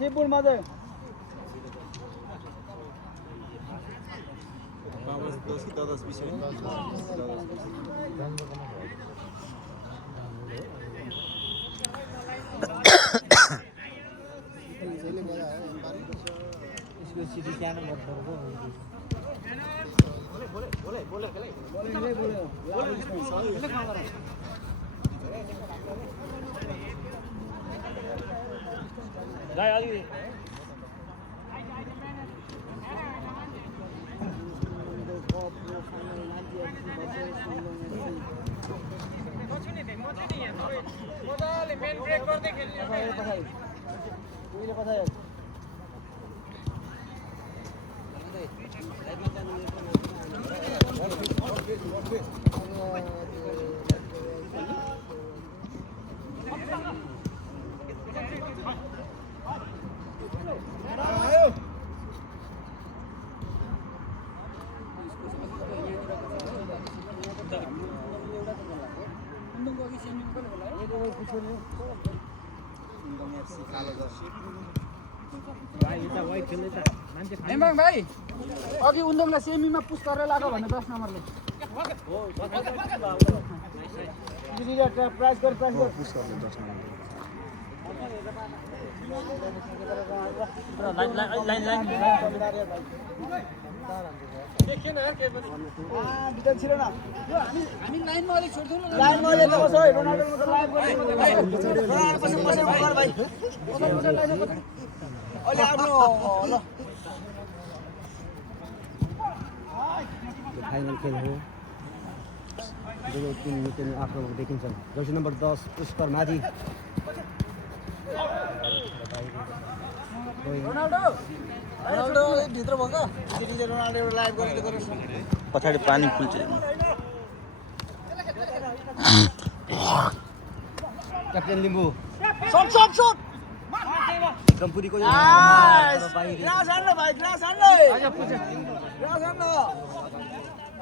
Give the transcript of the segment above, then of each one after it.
शिवपुर मध्ये इसको सीधी क्या नंबर करोगे बोले जाए आगे हेमङ भाइ अघि उन्दङलाई सेमीमा पुस गरेर लाग भने 10 नम्बरले प्राइस कर पुस गर्ने 10 नम्बर लाइन भित्र छिरो न हामी लाइनमा अलि छोड्दिउ न लाइनमा अहिले त बस है रोनाल्डो त लाइभ गर्ने रोनाल्डो पछि गर भाइ अलि आफ्नो ल फाइनल खेल हो जो 3 मिनेट आक्रमण देखिन्छ जर्सी नम्बर 10 पुष्कर माझी रोनाल्डो भित्र भयो सिरिज रोनाल्डो लाइभ गरेको गरेछ पछाडि पानी फुल्छ क्याप्टेन लिम्बू शट दमपुरीको ग्लास हान्न भाइ ग्लास हान्न ग्लास हान्न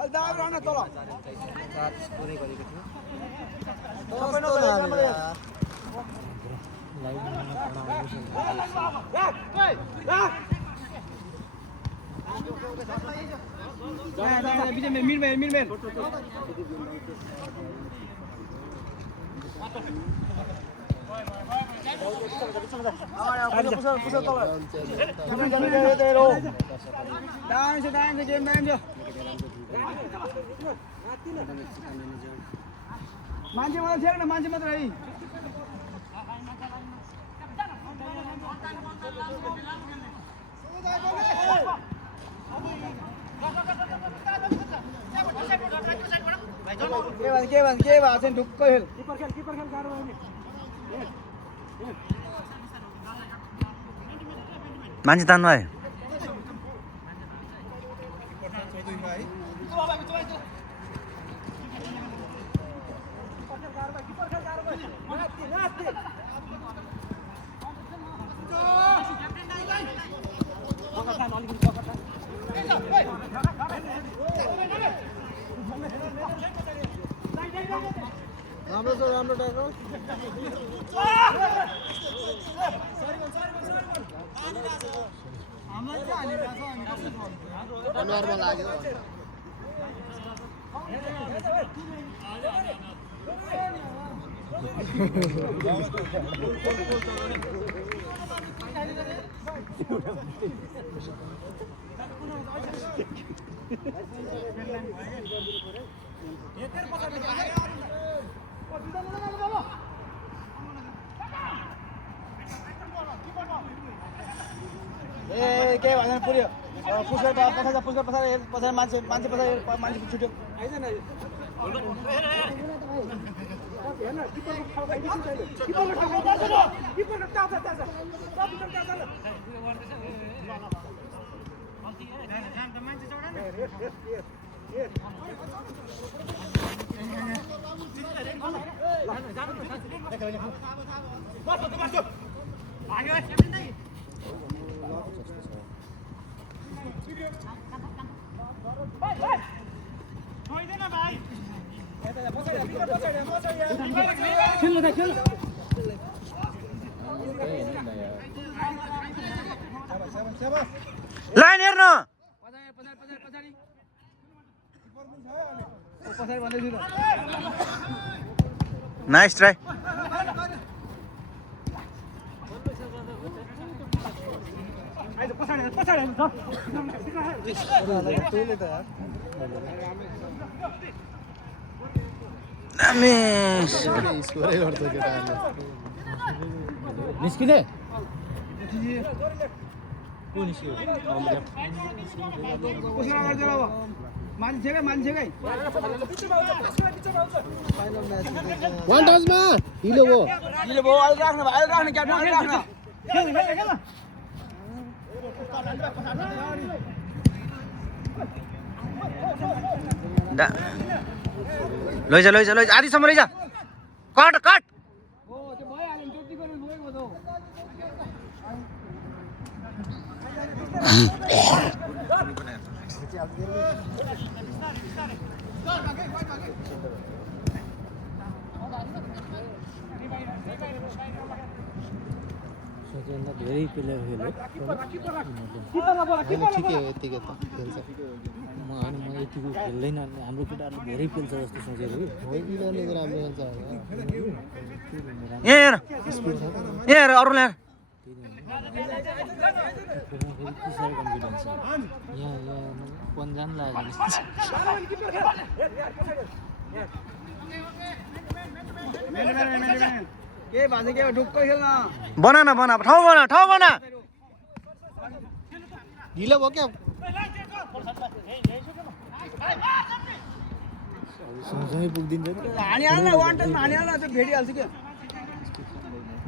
अलि दाब रहन तल पुरै गरेको थियो सबै नगरे मान्छे मलाई थिएन मान्छे मात्र है के भएको छ ढुक्क खेल किपर खेल गाह्रो भयो नि मान्छे तान्नु आयो राम्रो टाइगर अनुहारमा लाग्यो ए के भएन पुर्यो पुस्कर पछाडि मान्छे पछाडि छुट्यो खेल लाइन हेर्नु पछाडि भन्दैछु त नाइस ट्राई निस्किने मान्छेकै वान टचमा ढिलो भयो अहिले राख्नु क्याप्टन अहिले राख्नु लैजा आधीसम्म लैजा कट धेरै प्लेयर खेल्यो ठिकै हो यतिकै त खेल्छ म यतिको खेल्दैन हाम्रो केटाहरूले धेरै खेल्छ जस्तो सोचेको यिनीहरूले राम्रो खेल्छ यहाँ हेर अरूले साह्रो कन्फिडेन्स छ यहाँ पन्जान लागेको के भाषा के ढुक्कै खेल्न बना ठाउँ बना ढिलो भयो क्या सँगसँगै पुग्दिन्छ हानिहाल्न वान टचमा हानिहाल्न त्यो भेटिहाल्छ क्या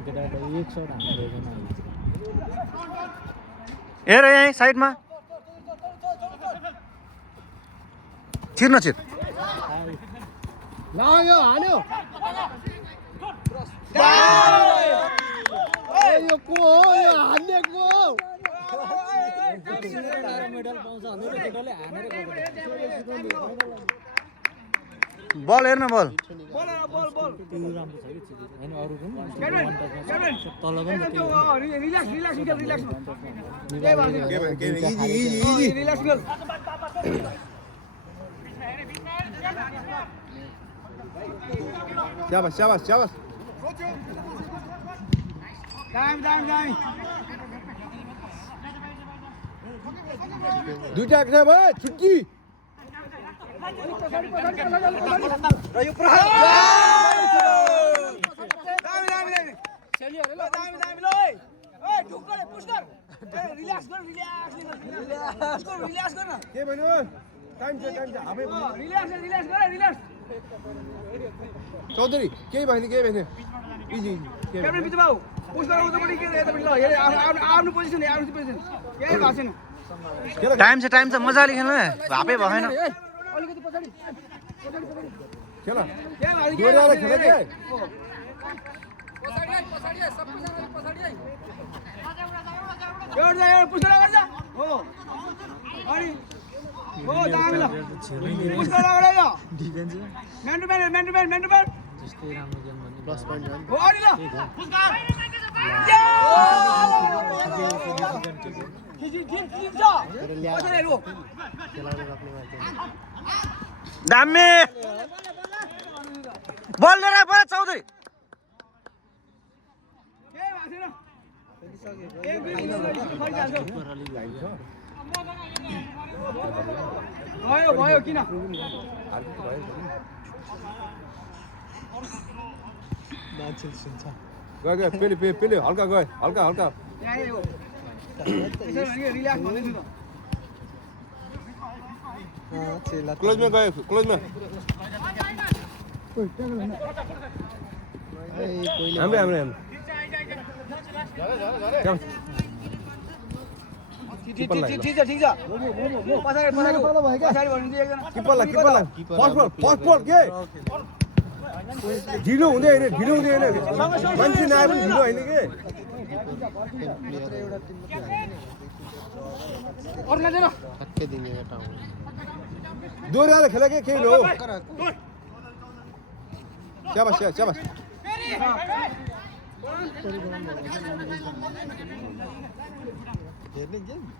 केटाहरूले एक सर्ट हान्नु हेर यहीँ साइडमा छिर्न लाग्यो हान्यो यो को हो यो हान्ने को मेडल पाउँछ भने केटाले हानेर बल हेर्न बल बोल त्यो राम्रो छ कि हैन अरु पनि तल पनि रिल्याक्स गर् शाबाश टाइम दुईटा खेल भयो छुट्टी के भन्यो टाइम छ चौधरी केही भएन इजी क्याप्टन बिच बाउ पुस्टर उतापट्टि के यतापट्टि ल हेरे आफ्नो पोजिसन केही भएको छैन टाइम छ मजाले खेल्नु भापै भएन अलिकति पछाडि खेल केही जोरदार खेल के एउटा पुस्टर गर्छ हो अनि हो दामी ल पुस्टर लगाएर ल डिफेन्स म्यान टु म्यान त्यस्तै राम्रो गेम भन्ने प्लस पोइन्ट हो अनि ल दामी बल लिएर पर चौधरी भयो किन गयो पेले हल्का गयो हल्का रिल्याक्स भन्दैछु त क्लोजमा हाम्रो ठिक छ पछाडि भन्नु किपरलाई फर्स्ट बल के ढिलो हुँदैन मान्छे नआए पनि ढिलो होइन के दोहोऱ्याएर खेल के केही हो स्याबास हेर्ने गेम